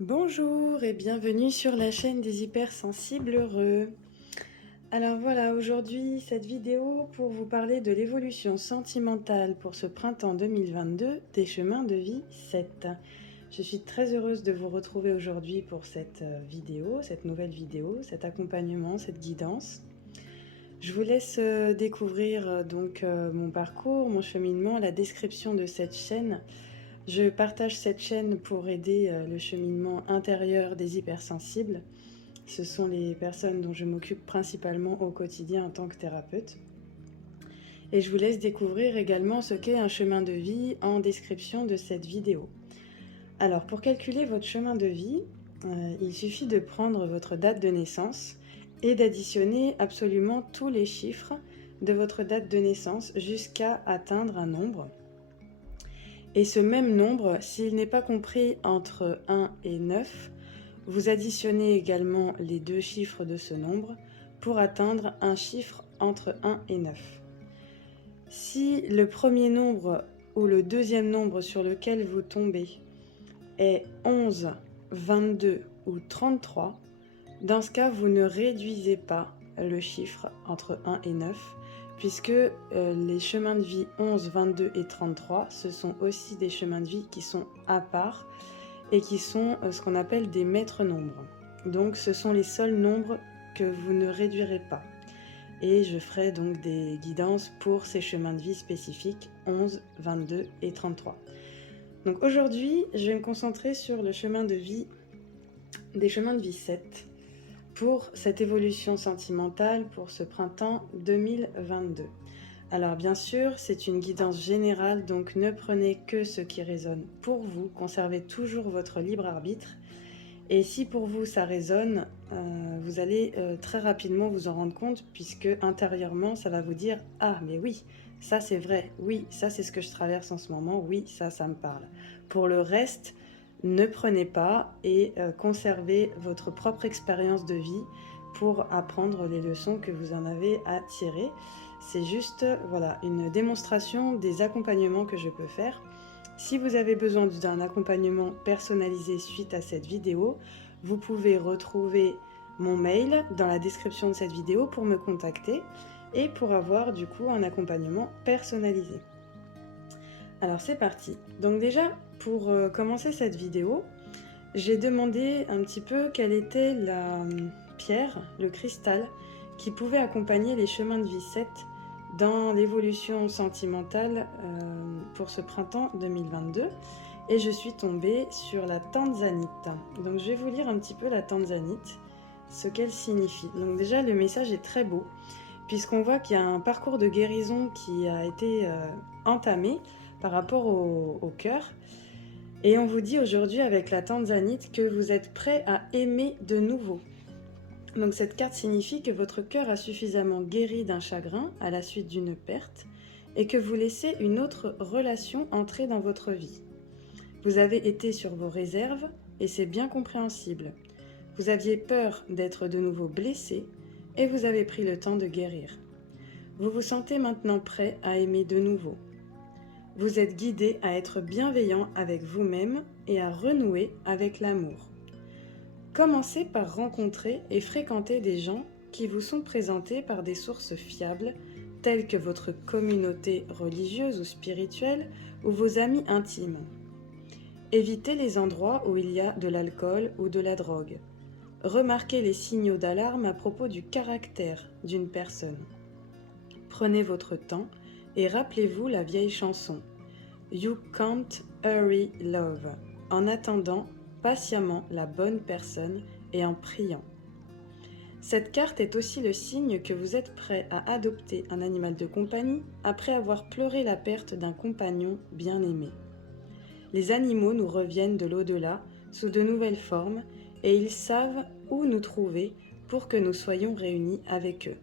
Bonjour et bienvenue sur la chaîne des hypersensibles heureux. Alors voilà, aujourd'hui cette vidéo pour vous parler de l'évolution sentimentale pour ce printemps 2022 des chemins de vie 7. Je suis très heureuse de vous retrouver aujourd'hui pour cette vidéo, cette nouvelle vidéo, cet accompagnement, cette guidance. Je vous laisse découvrir mon parcours, mon cheminement, la description de cette chaîne. Je partage cette chaîne pour aider le cheminement intérieur des hypersensibles. Ce sont les personnes dont je m'occupe principalement au quotidien en tant que thérapeute. Et je vous laisse découvrir également ce qu'est un chemin de vie en description de cette vidéo. Alors, pour calculer votre chemin de vie, il suffit de prendre votre date de naissance et d'additionner absolument tous les chiffres de votre date de naissance jusqu'à atteindre un nombre. Et ce même nombre, s'il n'est pas compris entre 1 et 9, vous additionnez également les deux chiffres de ce nombre pour atteindre un chiffre entre 1 et 9. Si le premier nombre ou le deuxième nombre sur lequel vous tombez est 11, 22 ou 33, dans ce cas, vous ne réduisez pas le chiffre entre 1 et 9, puisque les chemins de vie 11, 22 et 33, ce sont aussi des chemins de vie qui sont à part et qui sont ce qu'on appelle des maîtres nombres. Donc ce sont les seuls nombres que vous ne réduirez pas. Et je ferai donc des guidances pour ces chemins de vie spécifiques 11, 22 et 33. Donc aujourd'hui, je vais me concentrer sur le chemin de vie des chemins de vie 7 pour cette évolution sentimentale pour ce printemps 2022. Alors bien sûr, c'est une guidance générale, donc ne prenez que ce qui résonne pour vous, conservez toujours votre libre arbitre. Et si pour vous ça résonne, vous allez très rapidement vous en rendre compte, puisque intérieurement ça va vous dire « Ah mais oui, ça c'est vrai, oui, ça c'est ce que je traverse en ce moment, oui, ça me parle ». Pour le reste, ne prenez pas et conservez votre propre expérience de vie pour apprendre les leçons que vous en avez à tirer. C'est juste voilà, une démonstration des accompagnements que je peux faire. Si vous avez besoin d'un accompagnement personnalisé suite à cette vidéo, vous pouvez retrouver mon mail dans la description de cette vidéo pour me contacter et pour avoir du coup un accompagnement personnalisé. Alors c'est parti. Donc déjà, pour commencer cette vidéo, j'ai demandé un petit peu quelle était la pierre, le cristal, qui pouvait accompagner les chemins de vie 7 dans l'évolution sentimentale pour ce printemps 2022. Et je suis tombée sur la tanzanite. Donc je vais vous lire un petit peu la tanzanite, ce qu'elle signifie. Donc déjà, le message est très beau, puisqu'on voit qu'il y a un parcours de guérison qui a été entamé par rapport au cœur. Et on vous dit aujourd'hui avec la tanzanite que vous êtes prêt à aimer de nouveau. Donc cette carte signifie que votre cœur a suffisamment guéri d'un chagrin à la suite d'une perte et que vous laissez une autre relation entrer dans votre vie. Vous avez été sur vos réserves et c'est bien compréhensible. Vous aviez peur d'être de nouveau blessé et vous avez pris le temps de guérir. Vous vous sentez maintenant prêt à aimer de nouveau. Vous êtes guidé à être bienveillant avec vous-même et à renouer avec l'amour. Commencez par rencontrer et fréquenter des gens qui vous sont présentés par des sources fiables, telles que votre communauté religieuse ou spirituelle ou vos amis intimes. Évitez les endroits où il y a de l'alcool ou de la drogue. Remarquez les signaux d'alarme à propos du caractère d'une personne. Prenez votre temps et rappelez-vous la vieille chanson « You can't hurry love » en attendant patiemment la bonne personne et en priant. Cette carte est aussi le signe que vous êtes prêt à adopter un animal de compagnie après avoir pleuré la perte d'un compagnon bien-aimé. Les animaux nous reviennent de l'au-delà sous de nouvelles formes et ils savent où nous trouver pour que nous soyons réunis avec eux.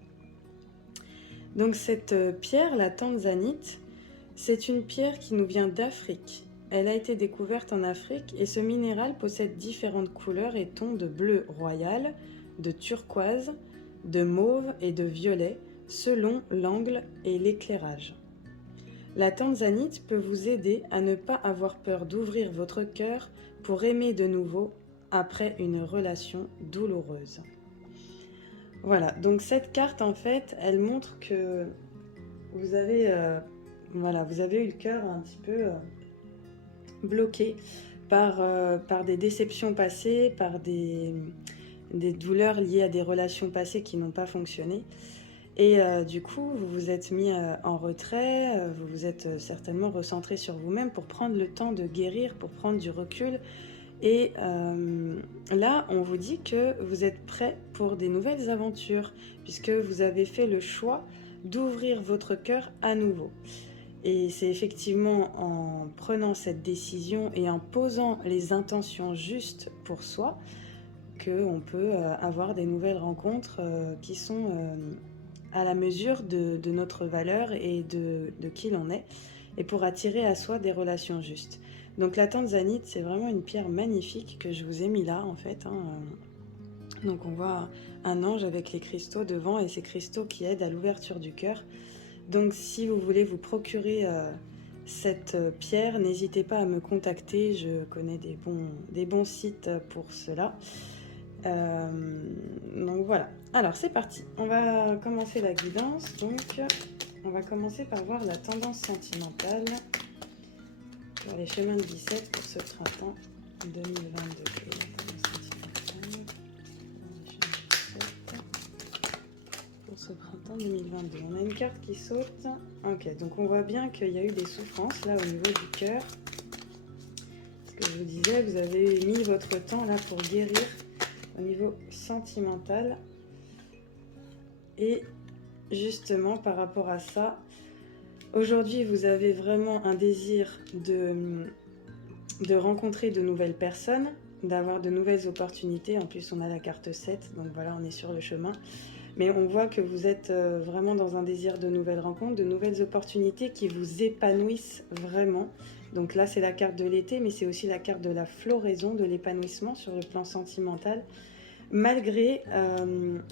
Donc cette pierre, la tanzanite, c'est une pierre qui nous vient d'Afrique. Elle a été découverte en Afrique et ce minéral possède différentes couleurs et tons de bleu royal, de turquoise, de mauve et de violet selon l'angle et l'éclairage. La tanzanite peut vous aider à ne pas avoir peur d'ouvrir votre cœur pour aimer de nouveau après une relation douloureuse. Voilà, donc cette carte en fait, elle montre que vous avez, vous avez eu le cœur un petit peu bloqué par des déceptions passées, par des douleurs liées à des relations passées qui n'ont pas fonctionné. Et du coup, vous vous êtes mis en retrait, vous vous êtes certainement recentré sur vous-même pour prendre le temps de guérir, pour prendre du recul. Et là, on vous dit que vous êtes prêt pour des nouvelles aventures, puisque vous avez fait le choix d'ouvrir votre cœur à nouveau. Et c'est effectivement en prenant cette décision et en posant les intentions justes pour soi qu'on peut avoir des nouvelles rencontres qui sont à la mesure de notre valeur et de qui l'on est, et pour attirer à soi des relations justes. Donc la tanzanite, c'est vraiment une pierre magnifique que je vous ai mis là en fait. Donc on voit un ange avec les cristaux devant et ces cristaux qui aident à l'ouverture du cœur. Donc si vous voulez vous procurer cette pierre, n'hésitez pas à me contacter, je connais des bons sites pour cela. Donc voilà, alors c'est parti, on va commencer la guidance. Donc on va commencer par voir la tendance sentimentale sur les chemins de Bicêtre pour ce printemps 2022. Pour ce printemps 2022, on a une carte qui saute. Ok, donc on voit bien qu'il y a eu des souffrances là au niveau du cœur. Ce que je vous disais, vous avez mis votre temps là pour guérir au niveau sentimental. Et justement par rapport à ça, aujourd'hui vous avez vraiment un désir de rencontrer de nouvelles personnes, d'avoir de nouvelles opportunités. En plus on a la carte 7, donc voilà, on est sur le chemin. Mais on voit que vous êtes vraiment dans un désir de nouvelles rencontres, de nouvelles opportunités qui vous épanouissent vraiment. Donc là c'est la carte de l'été, mais c'est aussi la carte de la floraison, de l'épanouissement sur le plan sentimental. Malgré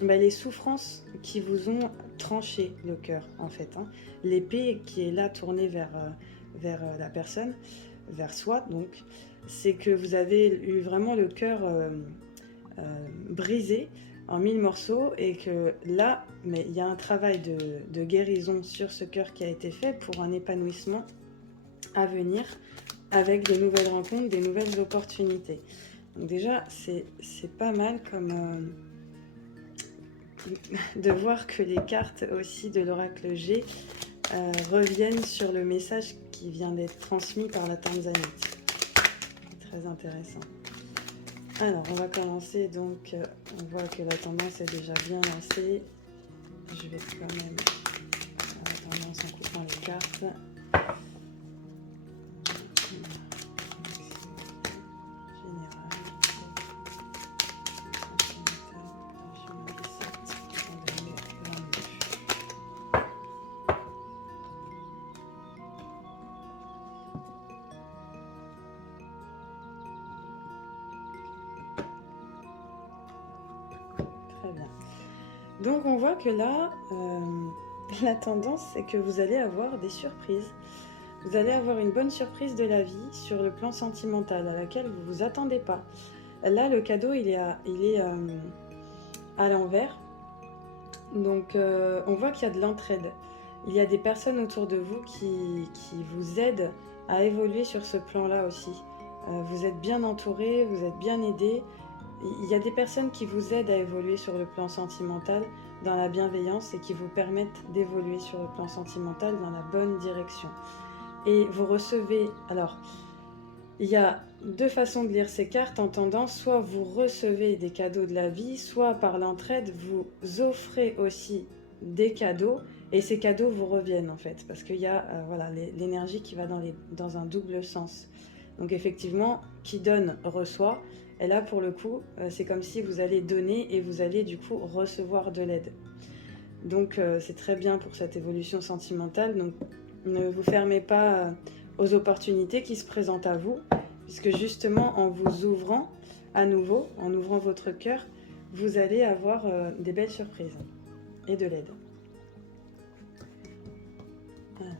les souffrances qui vous ont tranché le cœur en fait. L'épée qui est là tournée vers la personne, vers soi donc, c'est que vous avez eu vraiment le cœur brisé en 1000 morceaux et que là, mais il y a un travail de guérison sur ce cœur qui a été fait pour un épanouissement à venir avec des nouvelles rencontres, des nouvelles opportunités. Donc déjà, c'est pas mal comme de voir que les cartes aussi de l'oracle G reviennent sur le message qui vient d'être transmis par la tanzanite. Très intéressant. Alors, on va commencer. Donc, on voit que la tendance est déjà bien lancée. Je vais quand même faire la tendance en coupant les cartes. Très bien. Donc on voit que là, la tendance, c'est que vous allez avoir des surprises. Vous allez avoir une bonne surprise de la vie sur le plan sentimental à laquelle vous ne vous attendez pas. Là, le cadeau, il est à l'envers. Donc on voit qu'il y a de l'entraide. Il y a des personnes autour de vous qui vous aident à évoluer sur ce plan-là aussi. Vous êtes bien entouré, vous êtes bien aidé. Il y a des personnes qui vous aident à évoluer sur le plan sentimental dans la bienveillance et qui vous permettent d'évoluer sur le plan sentimental dans la bonne direction. Et vous recevez... Alors, il y a deux façons de lire ces cartes en tendance. Soit vous recevez des cadeaux de la vie, soit par l'entraide, vous offrez aussi des cadeaux. Et ces cadeaux vous reviennent en fait, parce qu'il y a l'énergie qui va dans un double sens. Donc effectivement, qui donne reçoit. Et là, pour le coup, c'est comme si vous allez donner et vous allez du coup recevoir de l'aide. Donc c'est très bien pour cette évolution sentimentale. Donc ne vous fermez pas aux opportunités qui se présentent à vous, puisque justement en vous ouvrant à nouveau, en ouvrant votre cœur, vous allez avoir des belles surprises et de l'aide. Alors,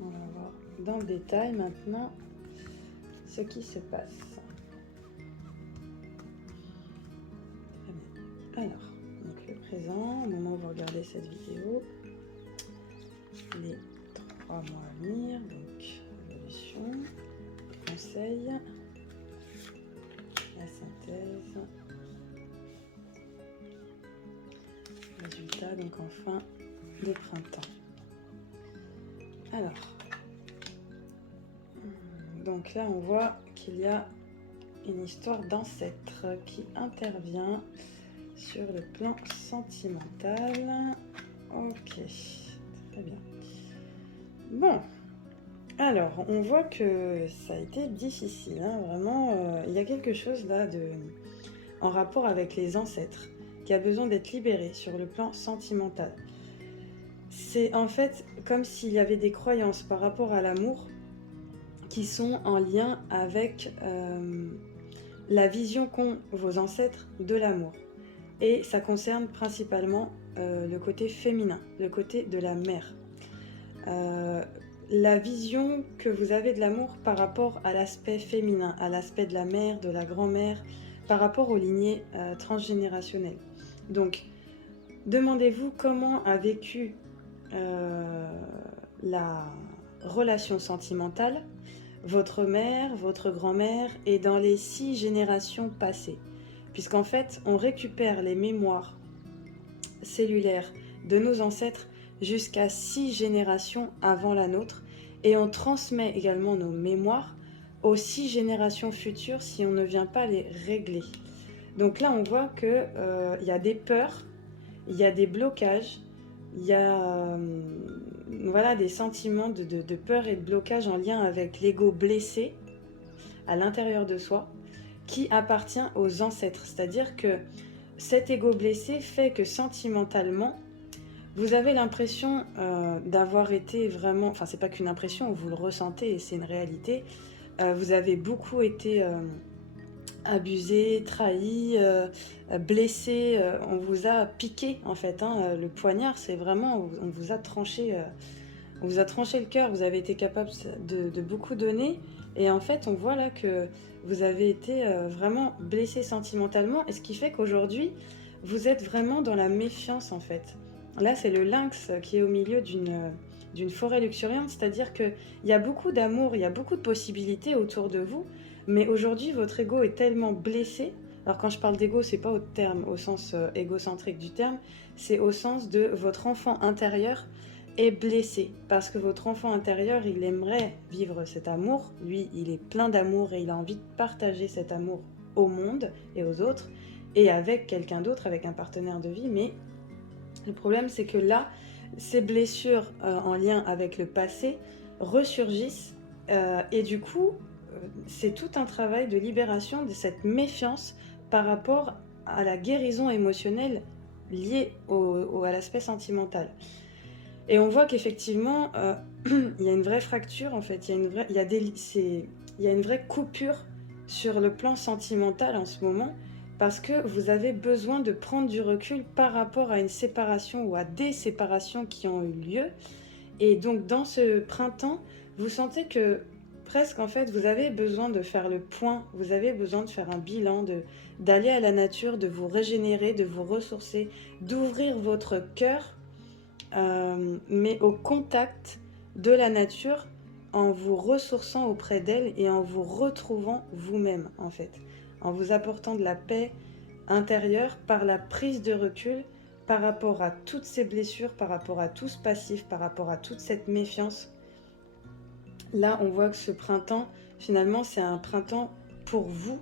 on va voir dans le détail maintenant ce qui se passe. Alors, donc le présent, au moment où vous regardez cette vidéo, les 3 mois à venir, donc évolution, conseil, la synthèse, résultat donc en fin de printemps. Alors, donc là on voit qu'il y a une histoire d'ancêtre qui intervient sur le plan sentimental. Ok, très bien. Bon, alors on voit que ça a été difficile, hein, vraiment. Il y a quelque chose là en rapport avec les ancêtres qui a besoin d'être libéré sur le plan sentimental. C'est en fait comme s'il y avait des croyances par rapport à l'amour qui sont en lien avec la vision qu'ont vos ancêtres de l'amour. Et ça concerne principalement le côté féminin, le côté de la mère. La vision que vous avez de l'amour par rapport à l'aspect féminin, à l'aspect de la mère, de la grand-mère, par rapport aux lignées transgénérationnelles. Donc, demandez-vous comment a vécu la relation sentimentale votre mère, votre grand-mère et dans les 6 générations passées. Puisqu'en fait, on récupère les mémoires cellulaires de nos ancêtres jusqu'à 6 générations avant la nôtre et on transmet également nos mémoires aux 6 générations futures si on ne vient pas les régler. Donc là, on voit qu'il y a des peurs, il y a des blocages, il y a voilà, des sentiments de peur et de blocage en lien avec l'ego blessé à l'intérieur de soi qui appartient aux ancêtres. C'est-à-dire que cet ego blessé fait que sentimentalement, vous avez l'impression d'avoir été vraiment... Enfin, c'est pas qu'une impression, vous le ressentez et c'est une réalité. Vous avez beaucoup été abusé, trahi, blessé. On vous a piqué, en fait. Hein, le poignard, c'est vraiment... On vous a tranché... on vous a tranché le cœur, vous avez été capable de beaucoup donner. Et en fait, on voit là que vous avez été vraiment blessé sentimentalement. Et ce qui fait qu'aujourd'hui, vous êtes vraiment dans la méfiance, en fait. Là, c'est le lynx qui est au milieu d'une forêt luxuriante. C'est-à-dire qu'il y a beaucoup d'amour, il y a beaucoup de possibilités autour de vous. Mais aujourd'hui, votre ego est tellement blessé. Alors quand je parle d'ego, c'est pas au sens égocentrique du terme. C'est au sens de votre enfant intérieur est blessé parce que votre enfant intérieur, il aimerait vivre cet amour. Lui, il est plein d'amour et il a envie de partager cet amour au monde et aux autres et avec quelqu'un d'autre, avec un partenaire de vie. Mais le problème, c'est que là, ces blessures en lien avec le passé ressurgissent et du coup, c'est tout un travail de libération de cette méfiance par rapport à la guérison émotionnelle liée à l'aspect sentimental. Et on voit qu'effectivement, il y a une vraie fracture, en fait. Il y a une vraie coupure sur le plan sentimental en ce moment, parce que vous avez besoin de prendre du recul par rapport à une séparation ou à des séparations qui ont eu lieu. Et donc, dans ce printemps, vous sentez que presque, en fait, vous avez besoin de faire le point, vous avez besoin de faire un bilan, d'aller à la nature, de vous régénérer, de vous ressourcer, d'ouvrir votre cœur mais au contact de la nature, en vous ressourçant auprès d'elle et en vous retrouvant vous-même, en fait, en vous apportant de la paix intérieure par la prise de recul par rapport à toutes ces blessures, par rapport à tout ce passif, par rapport à toute cette méfiance. Là, on voit que ce printemps, finalement, c'est un printemps pour vous,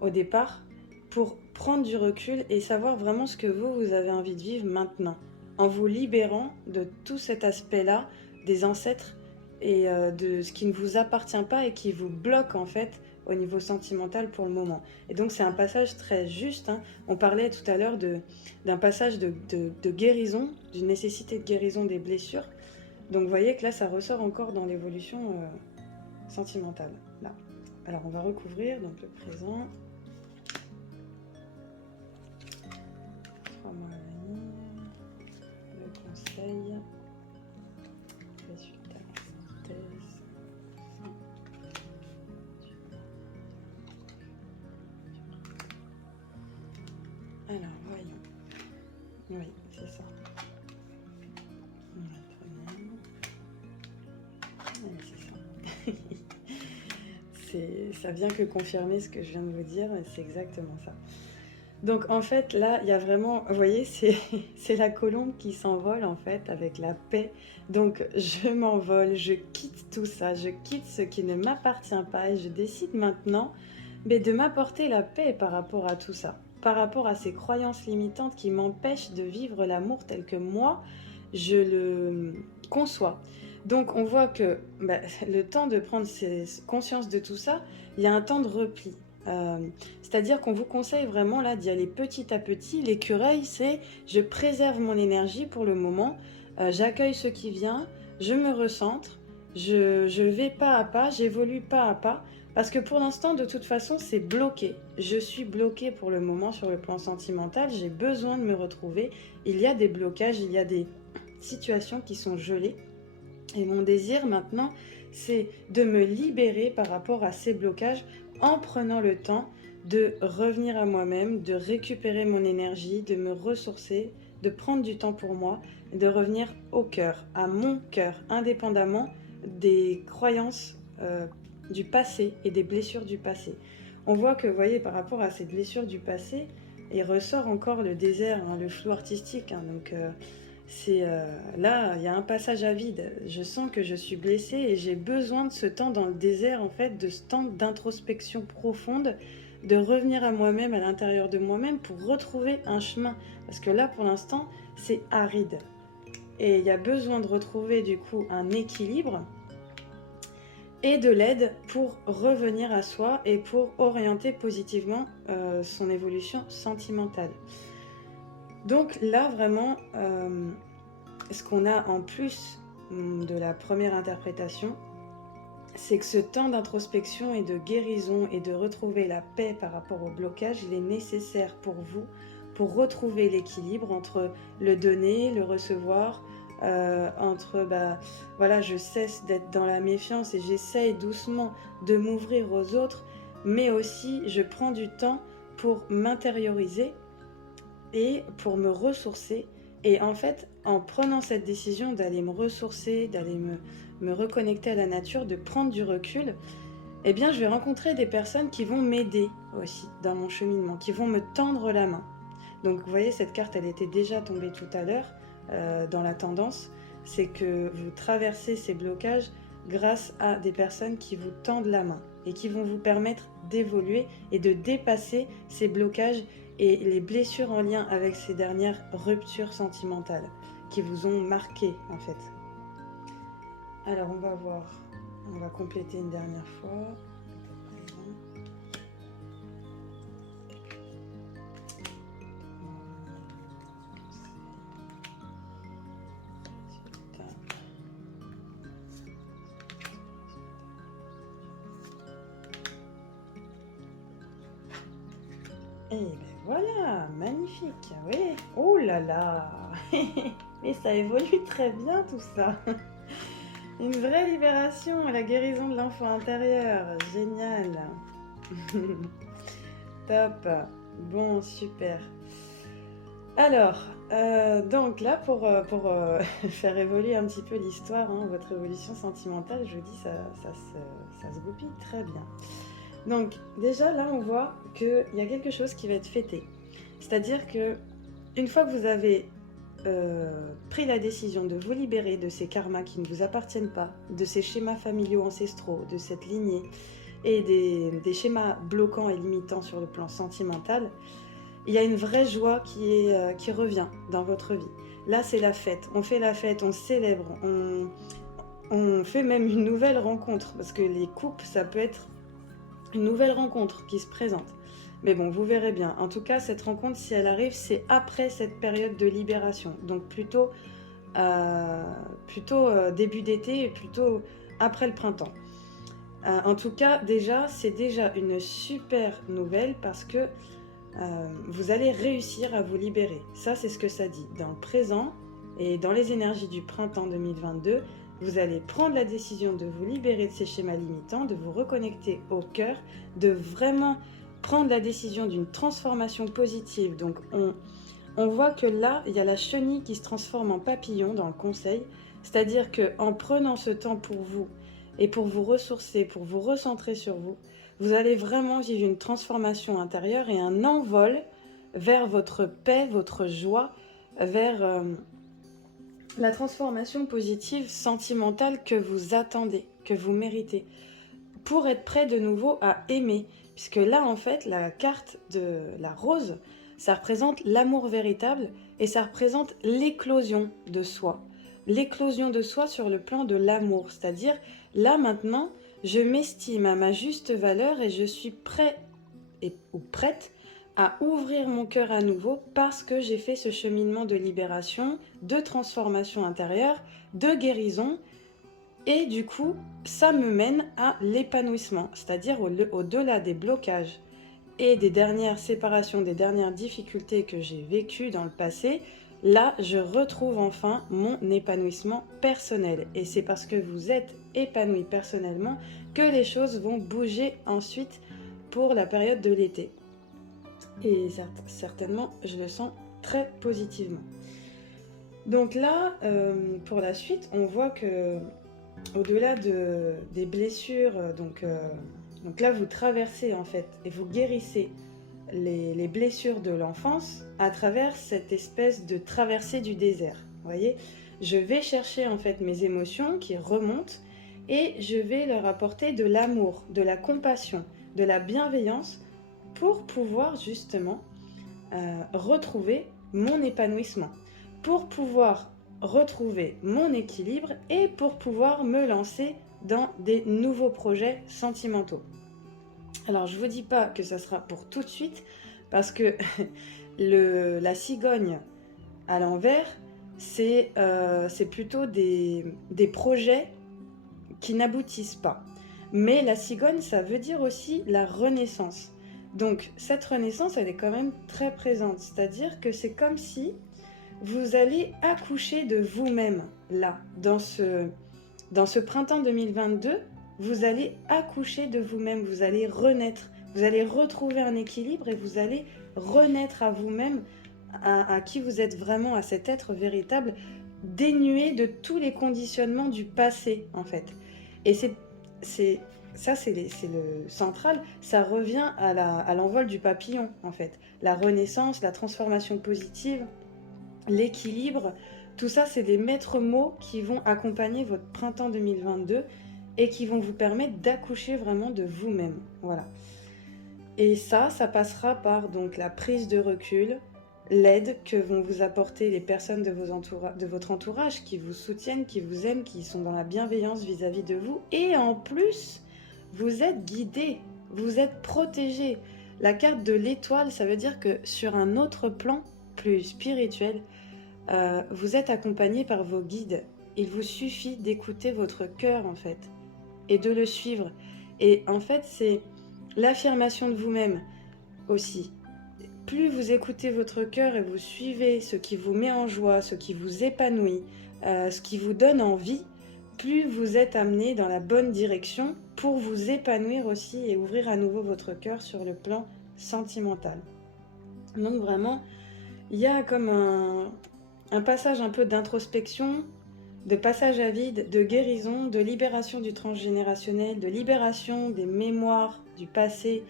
au départ, pour prendre du recul et savoir vraiment ce que vous avez envie de vivre maintenant, en vous libérant de tout cet aspect-là des ancêtres et de ce qui ne vous appartient pas et qui vous bloque en fait au niveau sentimental pour le moment. Et donc c'est un passage très juste, hein. On parlait tout à l'heure d'un passage de guérison, d'une nécessité de guérison des blessures. Donc vous voyez que là ça ressort encore dans l'évolution sentimentale. Là. Alors on va recouvrir donc le présent. 3 mois à venir. Le conseil, résultat, synthèse, alors voyons. Oui, c'est ça. Ouais, très bien. Ouais, c'est ça. Ça vient que confirmer ce que je viens de vous dire, et c'est exactement ça. Donc en fait, là, il y a vraiment, vous voyez, c'est la colombe qui s'envole en fait avec la paix. Donc je m'envole, je quitte tout ça, je quitte ce qui ne m'appartient pas et je décide maintenant de m'apporter la paix par rapport à tout ça, par rapport à ces croyances limitantes qui m'empêchent de vivre l'amour tel que moi, je le conçois. Donc on voit que le temps de prendre conscience de tout ça, il y a un temps de repli. Euh, C'est-à-dire qu'on vous conseille vraiment là d'y aller petit à petit. L'écureuil, c'est je préserve mon énergie pour le moment, j'accueille ce qui vient, je me recentre, je vais pas à pas, j'évolue pas à pas, parce que pour l'instant, de toute façon, c'est bloqué. Je suis bloquée pour le moment sur le plan sentimental, j'ai besoin de me retrouver. Il y a des blocages, il y a des situations qui sont gelées. Et mon désir maintenant, c'est de me libérer par rapport à ces blocages en prenant le temps de revenir à moi-même, de récupérer mon énergie, de me ressourcer, de prendre du temps pour moi, de revenir au cœur, à mon cœur, indépendamment des croyances du passé et des blessures du passé. On voit que, vous voyez, par rapport à ces blessures du passé, il ressort encore le désert, hein, le flou artistique. Là, il y a un passage à vide. Je sens que je suis blessée et j'ai besoin de ce temps dans le désert, en fait, de ce temps d'introspection profonde, de revenir à moi-même, à l'intérieur de moi-même, pour retrouver un chemin. Parce que là, pour l'instant, c'est aride. Et il y a besoin de retrouver, du coup, un équilibre et de l'aide pour revenir à soi et pour orienter positivement son évolution sentimentale. Donc là, vraiment, ce qu'on a en plus de la première interprétation, c'est que ce temps d'introspection et de guérison et de retrouver la paix par rapport au blocage, il est nécessaire pour vous, pour retrouver l'équilibre entre le donner, le recevoir, entre, voilà, je cesse d'être dans la méfiance et j'essaye doucement de m'ouvrir aux autres, mais aussi je prends du temps pour m'intérioriser et pour me ressourcer. Et en fait, en prenant cette décision d'aller me ressourcer, d'aller me reconnecter à la nature, de prendre du recul, eh bien, je vais rencontrer des personnes qui vont m'aider aussi dans mon cheminement, qui vont me tendre la main. Donc, vous voyez, cette carte, elle était déjà tombée tout à l'heure dans la tendance. C'est que vous traversez ces blocages grâce à des personnes qui vous tendent la main et qui vont vous permettre d'évoluer et de dépasser ces blocages et les blessures en lien avec ces dernières ruptures sentimentales qui vous ont marqué en fait. Alors on va voir, on va compléter une dernière fois. Et ben voilà, magnifique, oui. Oh là là, mais ça évolue très bien tout ça. Une vraie libération, la guérison de l'enfant intérieur, génial. Top, bon, super. Alors, donc là, pour faire évoluer un petit peu l'histoire, hein, votre évolution sentimentale, je vous dis, ça se goupille très bien. Donc déjà là on voit qu'il y a quelque chose qui va être fêté. C'est-à-dire que une fois que vous avez pris la décision de vous libérer de ces karmas qui ne vous appartiennent pas, de ces schémas familiaux ancestraux, de cette lignée et des schémas bloquants et limitants sur le plan sentimental, il y a une vraie joie qui revient dans votre vie. Là c'est la fête, on fait la fête, on célèbre, on fait même une nouvelle rencontre parce que les couples ça peut être une nouvelle rencontre qui se présente. Mais bon, vous verrez bien. En tout cas, cette rencontre, si elle arrive, c'est après cette période de libération. Donc plutôt début d'été et plutôt après le printemps. En tout cas, déjà, c'est déjà une super nouvelle parce que vous allez réussir à vous libérer. Ça, c'est ce que ça dit. Dans le présent et dans les énergies du printemps 2022, vous allez prendre la décision de vous libérer de ces schémas limitants, de vous reconnecter au cœur, de vraiment prendre la décision d'une transformation positive. Donc on voit que là, il y a la chenille qui se transforme en papillon dans le conseil, c'est-à-dire qu'en prenant ce temps pour vous et pour vous ressourcer, pour vous recentrer sur vous, vous allez vraiment vivre une transformation intérieure et un envol vers votre paix, votre joie, vers la transformation positive, sentimentale que vous attendez, que vous méritez, pour être prêt de nouveau à aimer. Puisque là, en fait, la carte de la rose, ça représente l'amour véritable et ça représente l'éclosion de soi. L'éclosion de soi sur le plan de l'amour. C'est-à-dire, là maintenant, je m'estime à ma juste valeur et je suis prêt ou prête à ouvrir mon cœur à nouveau parce que j'ai fait ce cheminement de libération, de transformation intérieure, de guérison. Et du coup, ça me mène à l'épanouissement, c'est-à-dire au-delà des blocages et des dernières séparations, des dernières difficultés que j'ai vécues dans le passé. Là, je retrouve enfin mon épanouissement personnel. Et c'est parce que vous êtes épanoui personnellement que les choses vont bouger ensuite pour la période de l'été. Et certainement, je le sens très positivement. Donc là, pour la suite, on voit que au-delà des blessures, donc là, vous traversez en fait et vous guérissez les blessures de l'enfance à travers cette espèce de traversée du désert. Vous voyez, je vais chercher en fait mes émotions qui remontent et je vais leur apporter de l'amour, de la compassion, de la bienveillance pour pouvoir justement retrouver mon épanouissement, pour pouvoir retrouver mon équilibre et pour pouvoir me lancer dans des nouveaux projets sentimentaux. Alors je ne vous dis pas que ça sera pour tout de suite parce que la cigogne à l'envers, c'est plutôt des projets qui n'aboutissent pas. Mais la cigogne, ça veut dire aussi la renaissance. Donc cette renaissance, elle est quand même très présente. C'est-à-dire que c'est comme si vous allez accoucher de vous-même, là, dans ce printemps 2022, vous allez accoucher de vous-même, vous allez renaître, vous allez retrouver un équilibre et vous allez renaître à vous-même, à qui vous êtes vraiment, à cet être véritable, dénué de tous les conditionnements du passé, en fait. Et c'est le central, ça revient à l'envol du papillon, en fait. La renaissance, la transformation positive, l'équilibre, tout ça, c'est des maîtres mots qui vont accompagner votre printemps 2022 et qui vont vous permettre d'accoucher vraiment de vous-même. Voilà. Et ça passera par donc la prise de recul, l'aide que vont vous apporter les personnes de votre entourage qui vous soutiennent, qui vous aiment, qui sont dans la bienveillance vis-à-vis de vous. Et en plus, vous êtes guidé, vous êtes protégé. La carte de l'étoile, ça veut dire que sur un autre plan plus spirituel, vous êtes accompagné par vos guides. Il vous suffit d'écouter votre cœur en fait et de le suivre. Et en fait, c'est l'affirmation de vous-même aussi. Plus vous écoutez votre cœur et vous suivez ce qui vous met en joie, ce qui vous épanouit, ce qui vous donne envie, plus vous êtes amené dans la bonne direction pour vous épanouir aussi et ouvrir à nouveau votre cœur sur le plan sentimental. Donc vraiment, il y a comme un passage un peu d'introspection, de passage à vide, de guérison, de libération du transgénérationnel, de libération des mémoires du passé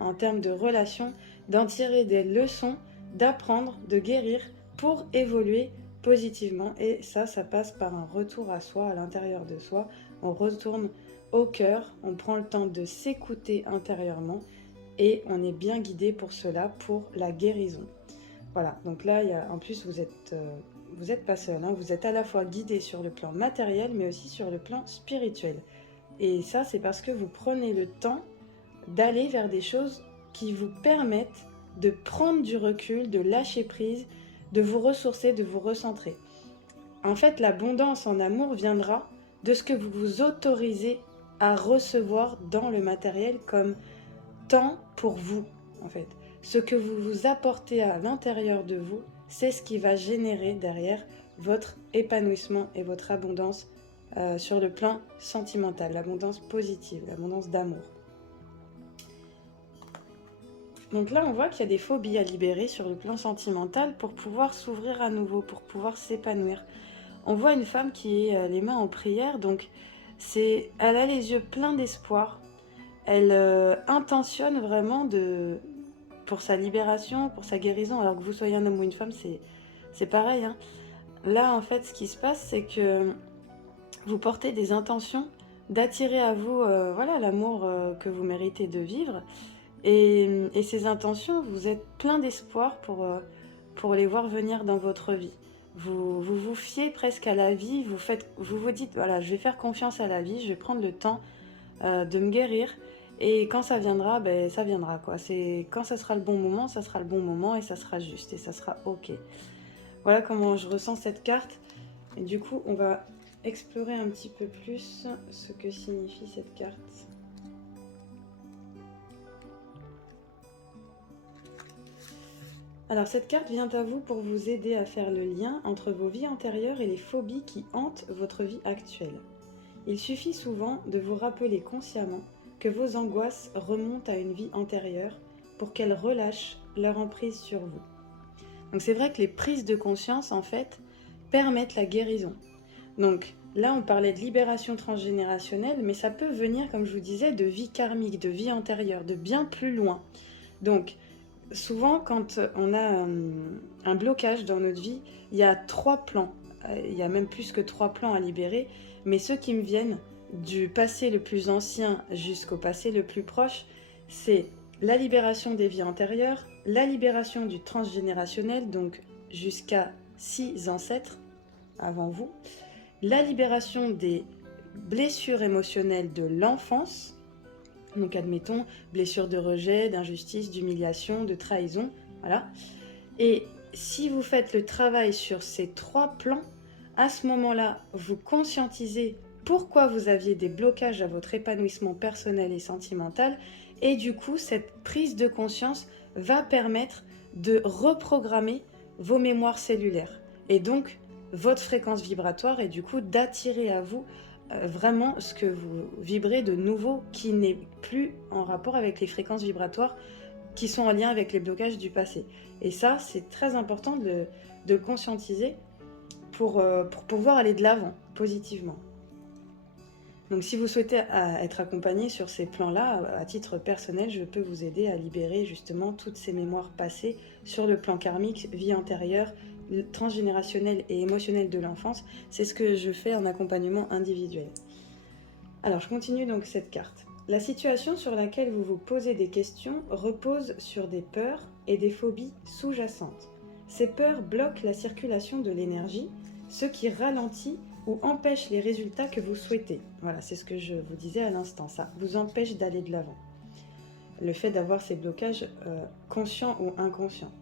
en termes de relations, d'en tirer des leçons, d'apprendre, de guérir pour évoluer positivement. Et ça passe par un retour à soi, à l'intérieur de soi. On retourne au cœur, on prend le temps de s'écouter intérieurement et on est bien guidé pour cela, pour la guérison. Voilà, donc là, en plus, vous êtes pas seul, hein, vous êtes à la fois guidé sur le plan matériel, mais aussi sur le plan spirituel. Et ça, c'est parce que vous prenez le temps d'aller vers des choses qui vous permettent de prendre du recul, de lâcher prise, de vous ressourcer, de vous recentrer. En fait, l'abondance en amour viendra de ce que vous vous autorisez à recevoir dans le matériel comme temps pour vous, en fait. Ce que vous vous apportez à l'intérieur de vous, c'est ce qui va générer derrière votre épanouissement et votre abondance sur le plan sentimental, l'abondance positive, l'abondance d'amour. Donc là, on voit qu'il y a des phobies à libérer sur le plan sentimental pour pouvoir s'ouvrir à nouveau, pour pouvoir s'épanouir. On voit une femme qui est les mains en prière, donc elle a les yeux pleins d'espoir. Elle intentionne vraiment pour sa libération, pour sa guérison, alors que vous soyez un homme ou une femme, c'est pareil, hein. Là, en fait, ce qui se passe, c'est que vous portez des intentions d'attirer à vous voilà, l'amour que vous méritez de vivre. Et ces intentions, vous êtes plein d'espoir pour les voir venir dans votre vie. Vous fiez presque à la vie, vous vous dites, voilà, je vais faire confiance à la vie, je vais prendre le temps de me guérir. Et quand ça viendra, ben, ça viendra, quoi. Quand ça sera le bon moment, ça sera le bon moment et ça sera juste et ça sera OK. Voilà comment je ressens cette carte. Et du coup, on va explorer un petit peu plus ce que signifie cette carte. Alors cette carte vient à vous pour vous aider à faire le lien entre vos vies antérieures et les phobies qui hantent votre vie actuelle. Il suffit souvent de vous rappeler consciemment que vos angoisses remontent à une vie antérieure pour qu'elles relâchent leur emprise sur vous. Donc c'est vrai que les prises de conscience, en fait, permettent la guérison. Donc là, on parlait de libération transgénérationnelle, mais ça peut venir, comme je vous disais, de vie karmique, de vie antérieure, de bien plus loin. Donc, souvent, quand on a un blocage dans notre vie, il y a 3 plans. Il y a même plus que 3 plans à libérer, mais ceux qui me viennent du passé le plus ancien jusqu'au passé le plus proche, c'est la libération des vies antérieures, la libération du transgénérationnel, donc jusqu'à 6 ancêtres avant vous, la libération des blessures émotionnelles de l'enfance, donc admettons blessures de rejet, d'injustice, d'humiliation, de trahison, voilà. Et si vous faites le travail sur ces 3 plans, à ce moment-là, vous conscientisez pourquoi vous aviez des blocages à votre épanouissement personnel et sentimental, et du coup, cette prise de conscience va permettre de reprogrammer vos mémoires cellulaires, et donc votre fréquence vibratoire, et du coup d'attirer à vous vraiment ce que vous vibrez de nouveau, qui n'est plus en rapport avec les fréquences vibratoires qui sont en lien avec les blocages du passé. Et ça, c'est très important de le conscientiser pour pouvoir aller de l'avant positivement. Donc si vous souhaitez être accompagné sur ces plans-là, à titre personnel, je peux vous aider à libérer justement toutes ces mémoires passées sur le plan karmique, vie antérieure, transgénérationnel et émotionnel de l'enfance. C'est ce que je fais en accompagnement individuel. Alors je continue donc cette carte. La situation sur laquelle vous vous posez des questions repose sur des peurs et des phobies sous-jacentes. Ces peurs bloquent la circulation de l'énergie, ce qui ralentit ou empêche les résultats que vous souhaitez. Voilà, c'est ce que je vous disais à l'instant, ça vous empêche d'aller de l'avant. Le fait d'avoir ces blocages conscients ou inconscients.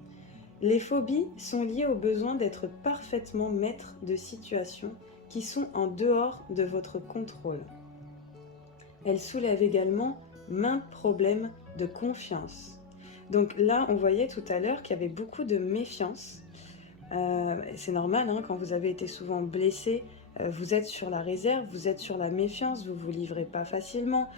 Les phobies sont liées au besoin d'être parfaitement maître de situations qui sont en dehors de votre contrôle. Elles soulèvent également maints problèmes de confiance. Donc là, on voyait tout à l'heure qu'il y avait beaucoup de méfiance. C'est normal, hein, quand vous avez été souvent blessé, vous êtes sur la réserve, vous êtes sur la méfiance, vous ne vous livrez pas facilement,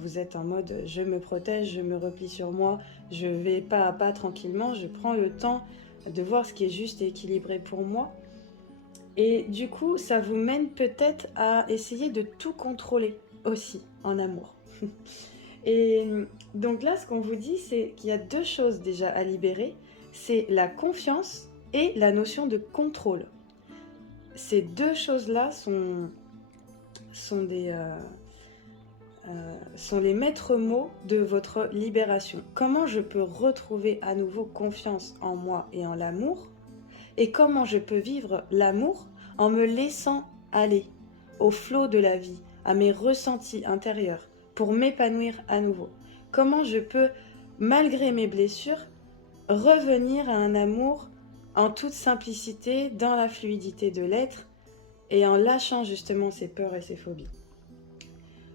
vous êtes en mode je me protège, je me replie sur moi, je vais pas à pas tranquillement, je prends le temps de voir ce qui est juste et équilibré pour moi. Et du coup, ça vous mène peut-être à essayer de tout contrôler aussi en amour. Et donc là, ce qu'on vous dit, c'est qu'il y a 2 choses déjà à libérer, c'est la confiance et la notion de contrôle. Ces 2 choses-là sont les maîtres mots de votre libération. Comment je peux retrouver à nouveau confiance en moi et en l'amour, et comment je peux vivre l'amour en me laissant aller au flot de la vie, à mes ressentis intérieurs, pour m'épanouir à nouveau. Comment je peux, malgré mes blessures, revenir à un amour en toute simplicité, dans la fluidité de l'être, et en lâchant justement ses peurs et ses phobies.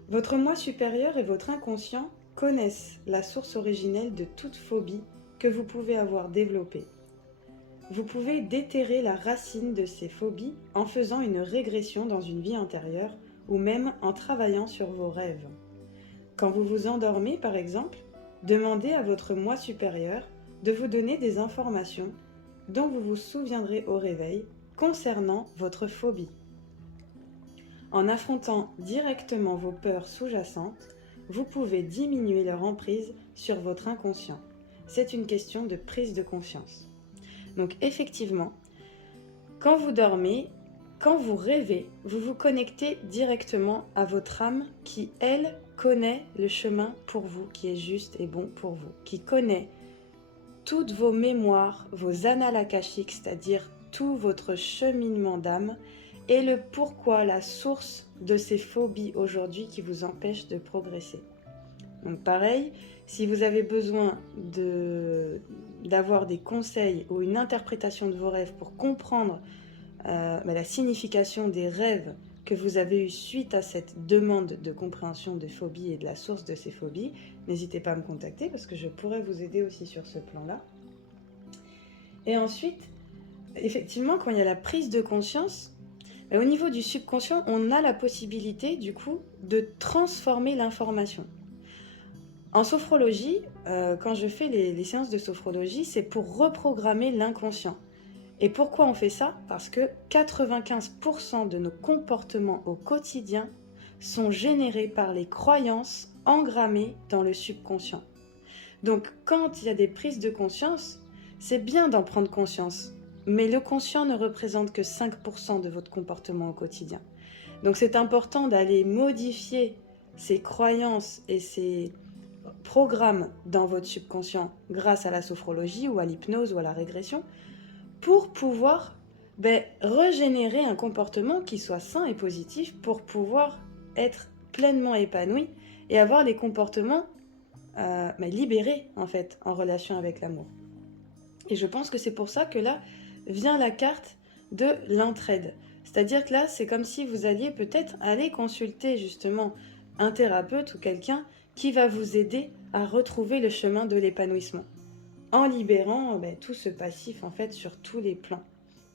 Votre moi supérieur et votre inconscient connaissent la source originelle de toute phobie que vous pouvez avoir développée. Vous pouvez déterrer la racine de ces phobies en faisant une régression dans une vie antérieure ou même en travaillant sur vos rêves. Quand vous vous endormez, par exemple, demandez à votre moi supérieur de vous donner des informations dont vous vous souviendrez au réveil concernant votre phobie. En affrontant directement vos peurs sous-jacentes, vous pouvez diminuer leur emprise sur votre inconscient. C'est une question de prise de conscience. Donc effectivement, quand vous dormez, quand vous rêvez, vous vous connectez directement à votre âme qui, elle, connaît le chemin pour vous, qui est juste et bon pour vous, qui connaît toutes vos mémoires, vos annales akashiques, c'est-à-dire tout votre cheminement d'âme, et le pourquoi, la source de ces phobies aujourd'hui qui vous empêchent de progresser. Donc pareil, si vous avez besoin d'avoir des conseils ou une interprétation de vos rêves pour comprendre la signification des rêves que vous avez eu suite à cette demande de compréhension de phobie et de la source de ces phobies, n'hésitez pas à me contacter parce que je pourrais vous aider aussi sur ce plan-là. Et ensuite, effectivement, quand il y a la prise de conscience, au niveau du subconscient, on a la possibilité, du coup, de transformer l'information. En sophrologie, quand je fais les séances de sophrologie, c'est pour reprogrammer l'inconscient. Et pourquoi on fait ça? Parce que 95% de nos comportements au quotidien sont générés par les croyances engrammées dans le subconscient. Donc, quand il y a des prises de conscience, c'est bien d'en prendre conscience. Mais le conscient ne représente que 5% de votre comportement au quotidien. Donc c'est important d'aller modifier ces croyances et ces programmes dans votre subconscient grâce à la sophrologie ou à l'hypnose ou à la régression pour pouvoir régénérer un comportement qui soit sain et positif pour pouvoir être pleinement épanoui et avoir les comportements libérés en fait en relation avec l'amour. Et je pense que c'est pour ça que là vient la carte de l'entraide. C'est-à-dire que là, c'est comme si vous alliez peut-être aller consulter justement un thérapeute ou quelqu'un qui va vous aider à retrouver le chemin de l'épanouissement en libérant tout ce passif en fait sur tous les plans.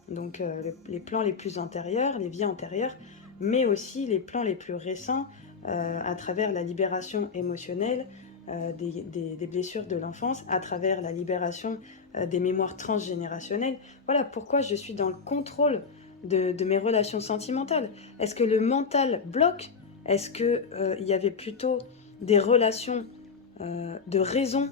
Donc les plans les plus antérieurs, les vies antérieures, mais aussi les plans les plus récents à travers la libération émotionnelle des blessures de l'enfance, à travers la libération des mémoires transgénérationnelles. Voilà pourquoi je suis dans le contrôle de mes relations sentimentales. Est-ce que le mental bloque? Est-ce qu'il y avait plutôt des relations de raison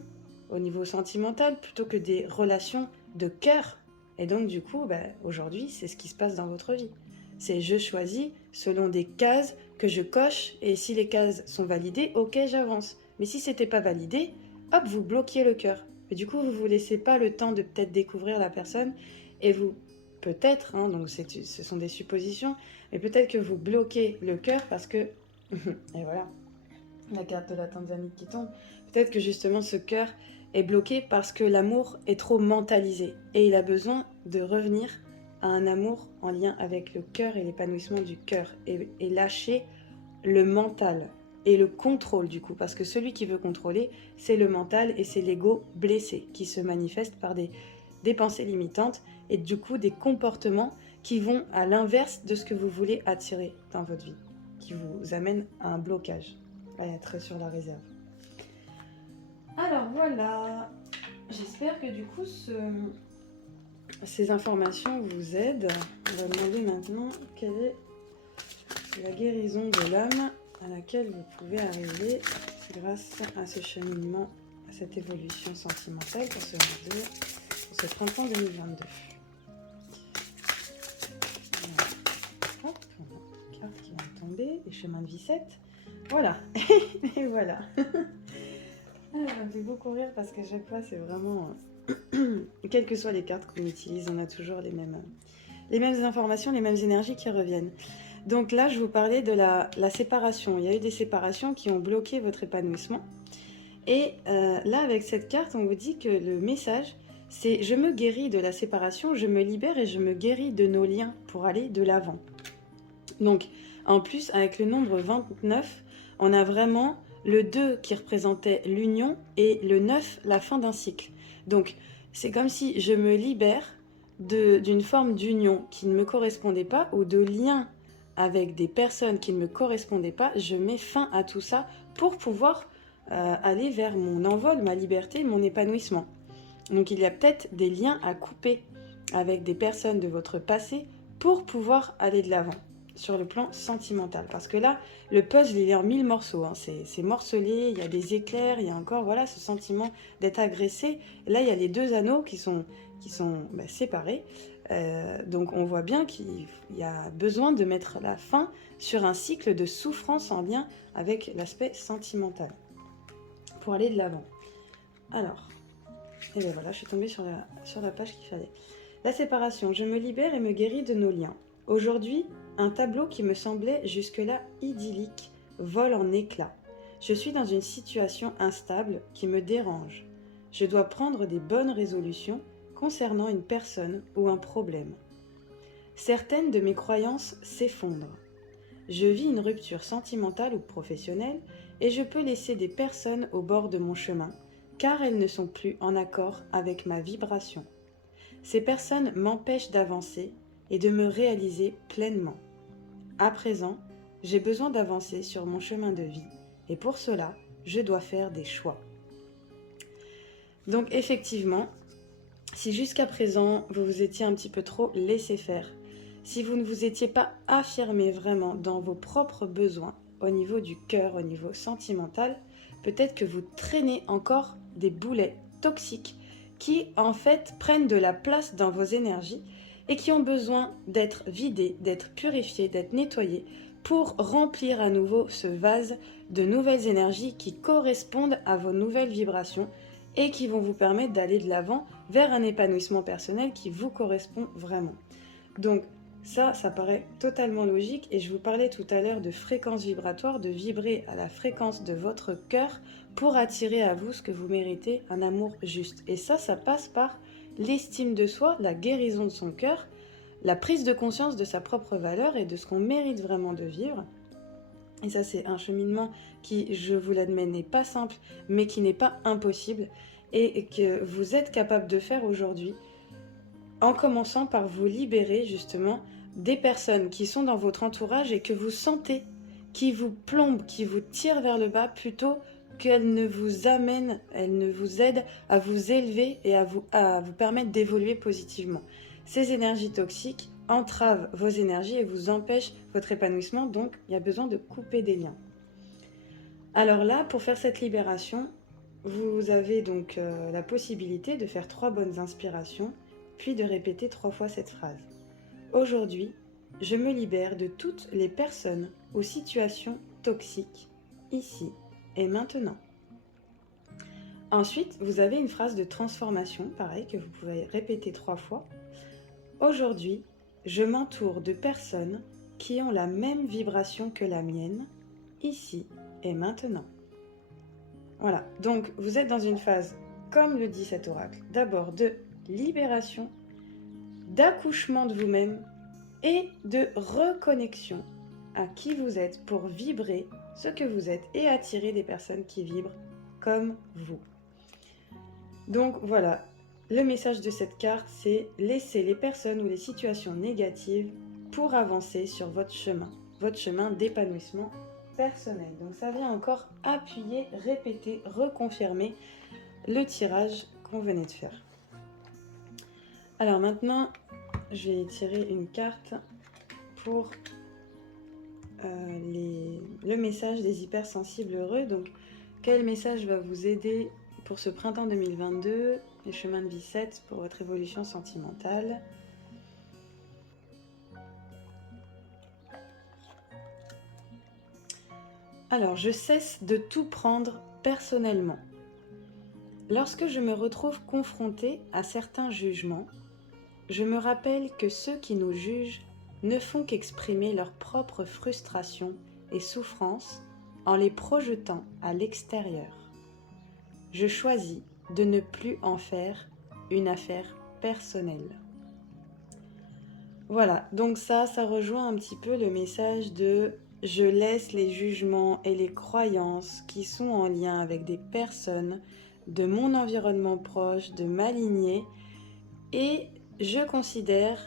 au niveau sentimental plutôt que des relations de cœur? Et donc du coup, aujourd'hui, c'est ce qui se passe dans votre vie. C'est je choisis selon des cases que je coche et si les cases sont validées, ok, j'avance. Mais si c'était pas validé, hop, vous bloquiez le cœur. Et du coup, vous vous laissez pas le temps de peut-être découvrir la personne et vous, peut-être, donc ce sont des suppositions, mais peut-être que vous bloquez le cœur parce que, et voilà, la carte de la Tanzanie qui tombe, peut-être que justement ce cœur est bloqué parce que l'amour est trop mentalisé et il a besoin de revenir à un amour en lien avec le cœur et l'épanouissement du cœur et lâcher le mental et le contrôle du coup, parce que celui qui veut contrôler, c'est le mental et c'est l'ego blessé qui se manifeste par des pensées limitantes et du coup des comportements qui vont à l'inverse de ce que vous voulez attirer dans votre vie, qui vous amènent à un blocage, à être sur la réserve. Alors voilà, j'espère que du coup ces informations vous aident. On va demander maintenant quelle est la guérison de l'âme à laquelle vous pouvez arriver grâce à ce cheminement, à cette évolution sentimentale pour ce printemps 2022. Hop, on a une carte qui va tomber, les chemins de vie 7. Voilà, et voilà. Ça me fait beaucoup rire parce qu'à chaque fois, c'est vraiment... quelles que soient les cartes qu'on utilise, on a toujours les mêmes informations, les mêmes énergies qui reviennent. Donc là, je vous parlais de la séparation. Il y a eu des séparations qui ont bloqué votre épanouissement. Et là, avec cette carte, on vous dit que le message, c'est « Je me guéris de la séparation, je me libère et je me guéris de nos liens pour aller de l'avant ». Donc, en plus, avec le nombre 29, on a vraiment le 2 qui représentait l'union et le 9, la fin d'un cycle. Donc, c'est comme si je me libère d'une forme d'union qui ne me correspondait pas ou de lien avec des personnes qui ne me correspondaient pas. Je mets fin à tout ça pour pouvoir aller vers mon envol, ma liberté, mon épanouissement. Donc il y a peut-être des liens à couper avec des personnes de votre passé pour pouvoir aller de l'avant sur le plan sentimental. Parce que là, le puzzle, il est en 1000 morceaux. Hein. C'est morcelé, il y a des éclairs, il y a encore voilà, ce sentiment d'être agressé. Et là, il y a les deux anneaux qui sont séparés. Donc on voit bien qu'il y a besoin de mettre la fin sur un cycle de souffrance en lien avec l'aspect sentimental pour aller de l'avant. Alors, et bien voilà, je suis tombée sur la page qu'il fallait. La séparation, je me libère et me guéris de nos liens. Aujourd'hui, un tableau qui me semblait jusque-là idyllique vole en éclats. Je suis dans une situation instable qui me dérange. Je dois prendre des bonnes résolutions concernant une personne ou un problème. Certaines de mes croyances s'effondrent. Je vis une rupture sentimentale ou professionnelle et je peux laisser des personnes au bord de mon chemin car elles ne sont plus en accord avec ma vibration. Ces personnes m'empêchent d'avancer et de me réaliser pleinement. À présent, j'ai besoin d'avancer sur mon chemin de vie et pour cela, je dois faire des choix. Donc effectivement, si jusqu'à présent, vous vous étiez un petit peu trop laissé faire, si vous ne vous étiez pas affirmé vraiment dans vos propres besoins, au niveau du cœur, au niveau sentimental, peut-être que vous traînez encore des boulets toxiques qui en fait prennent de la place dans vos énergies et qui ont besoin d'être vidés, d'être purifiés, d'être nettoyés pour remplir à nouveau ce vase de nouvelles énergies qui correspondent à vos nouvelles vibrations et qui vont vous permettre d'aller de l'avant vers un épanouissement personnel qui vous correspond vraiment. Donc ça paraît totalement logique et je vous parlais tout à l'heure de fréquence vibratoire, de vibrer à la fréquence de votre cœur pour attirer à vous ce que vous méritez, un amour juste. Et ça passe par l'estime de soi, la guérison de son cœur, la prise de conscience de sa propre valeur et de ce qu'on mérite vraiment de vivre. Et ça, c'est un cheminement qui, je vous l'admets, n'est pas simple, mais qui n'est pas impossible et que vous êtes capable de faire aujourd'hui en commençant par vous libérer justement des personnes qui sont dans votre entourage et que vous sentez, qui vous plombent, qui vous tirent vers le bas plutôt qu'elles ne vous amènent, elles ne vous aident à vous élever et à vous permettre d'évoluer positivement. Ces énergies toxiques entravent vos énergies et vous empêchent votre épanouissement, donc il y a besoin de couper des liens. Alors là, pour faire cette libération, vous avez donc la possibilité de faire 3 bonnes inspirations, puis de répéter 3 fois cette phrase. Aujourd'hui, je me libère de toutes les personnes ou situations toxiques, ici et maintenant. Ensuite, vous avez une phrase de transformation, pareil, que vous pouvez répéter 3 fois. Aujourd'hui, je m'entoure de personnes qui ont la même vibration que la mienne, ici et maintenant. Voilà, donc vous êtes dans une phase, comme le dit cet oracle, d'abord de libération, d'accouchement de vous-même et de reconnexion à qui vous êtes pour vibrer ce que vous êtes et attirer des personnes qui vibrent comme vous. Donc voilà, le message de cette carte, c'est laisser les personnes ou les situations négatives pour avancer sur votre chemin d'épanouissement personnel. Donc ça vient encore appuyer, répéter, reconfirmer le tirage qu'on venait de faire. Alors maintenant, je vais tirer une carte pour le message des hypersensibles heureux. Donc, quel message va vous aider pour ce printemps 2022, les chemins de vie 7 pour votre évolution sentimentale? Alors, je cesse de tout prendre personnellement. Lorsque je me retrouve confrontée à certains jugements, je me rappelle que ceux qui nous jugent ne font qu'exprimer leur propre frustration et souffrance en les projetant à l'extérieur. Je choisis de ne plus en faire une affaire personnelle. Voilà, donc ça rejoint un petit peu le message de je laisse les jugements et les croyances qui sont en lien avec des personnes de mon environnement proche, de ma lignée, et je considère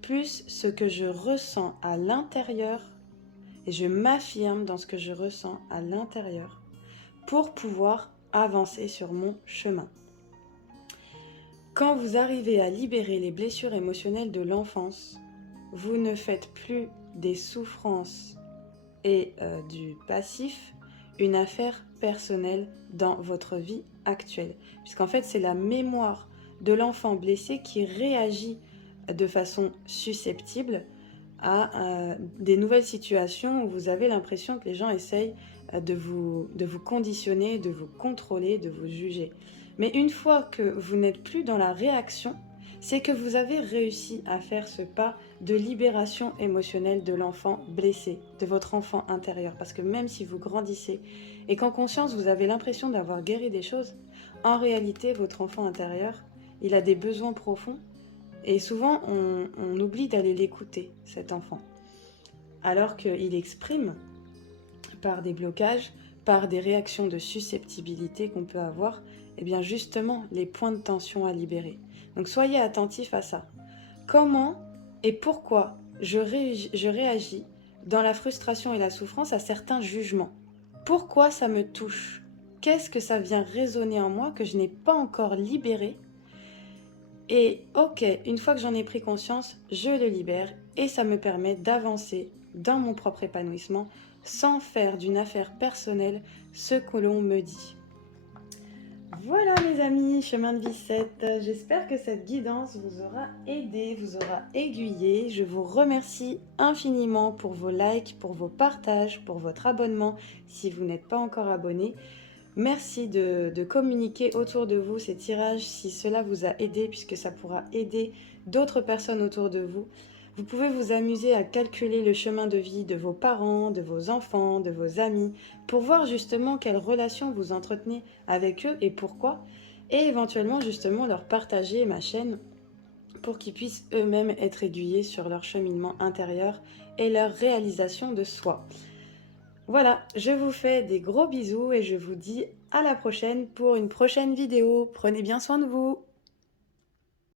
plus ce que je ressens à l'intérieur et je m'affirme dans ce que je ressens à l'intérieur pour pouvoir avancer sur mon chemin. Quand vous arrivez à libérer les blessures émotionnelles de l'enfance, vous ne faites plus des souffrances et du passif une affaire personnelle dans votre vie actuelle. Puisqu'en fait, c'est la mémoire de l'enfant blessé qui réagit de façon susceptible à des nouvelles situations où vous avez l'impression que les gens essayent de vous conditionner, de vous contrôler, de vous juger. Mais une fois que vous n'êtes plus dans la réaction, c'est que vous avez réussi à faire ce pas de libération émotionnelle de l'enfant blessé, de votre enfant intérieur. Parce que même si vous grandissez et qu'en conscience vous avez l'impression d'avoir guéri des choses, en réalité votre enfant intérieur, il a des besoins profonds et souvent on oublie d'aller l'écouter, cet enfant. Alors qu'il exprime par des blocages, par des réactions de susceptibilité qu'on peut avoir, et bien justement les points de tension à libérer. Donc soyez attentifs à ça. Comment et pourquoi je réagis dans la frustration et la souffrance à certains jugements? Pourquoi ça me touche? Qu'est-ce que ça vient résonner en moi que je n'ai pas encore libéré? Et ok, une fois que j'en ai pris conscience, je le libère et ça me permet d'avancer dans mon propre épanouissement sans faire d'une affaire personnelle ce que l'on me dit. Voilà mes amis, chemin de vie 7, j'espère que cette guidance vous aura aidé, vous aura aiguillé. Je vous remercie infiniment pour vos likes, pour vos partages, pour votre abonnement si vous n'êtes pas encore abonné. Merci de communiquer autour de vous ces tirages si cela vous a aidé, puisque ça pourra aider d'autres personnes autour de vous. Vous pouvez vous amuser à calculer le chemin de vie de vos parents, de vos enfants, de vos amis, pour voir justement quelles relations vous entretenez avec eux et pourquoi, et éventuellement justement leur partager ma chaîne pour qu'ils puissent eux-mêmes être aiguillés sur leur cheminement intérieur et leur réalisation de soi. Voilà, je vous fais des gros bisous et je vous dis à la prochaine pour une prochaine vidéo. Prenez bien soin de vous.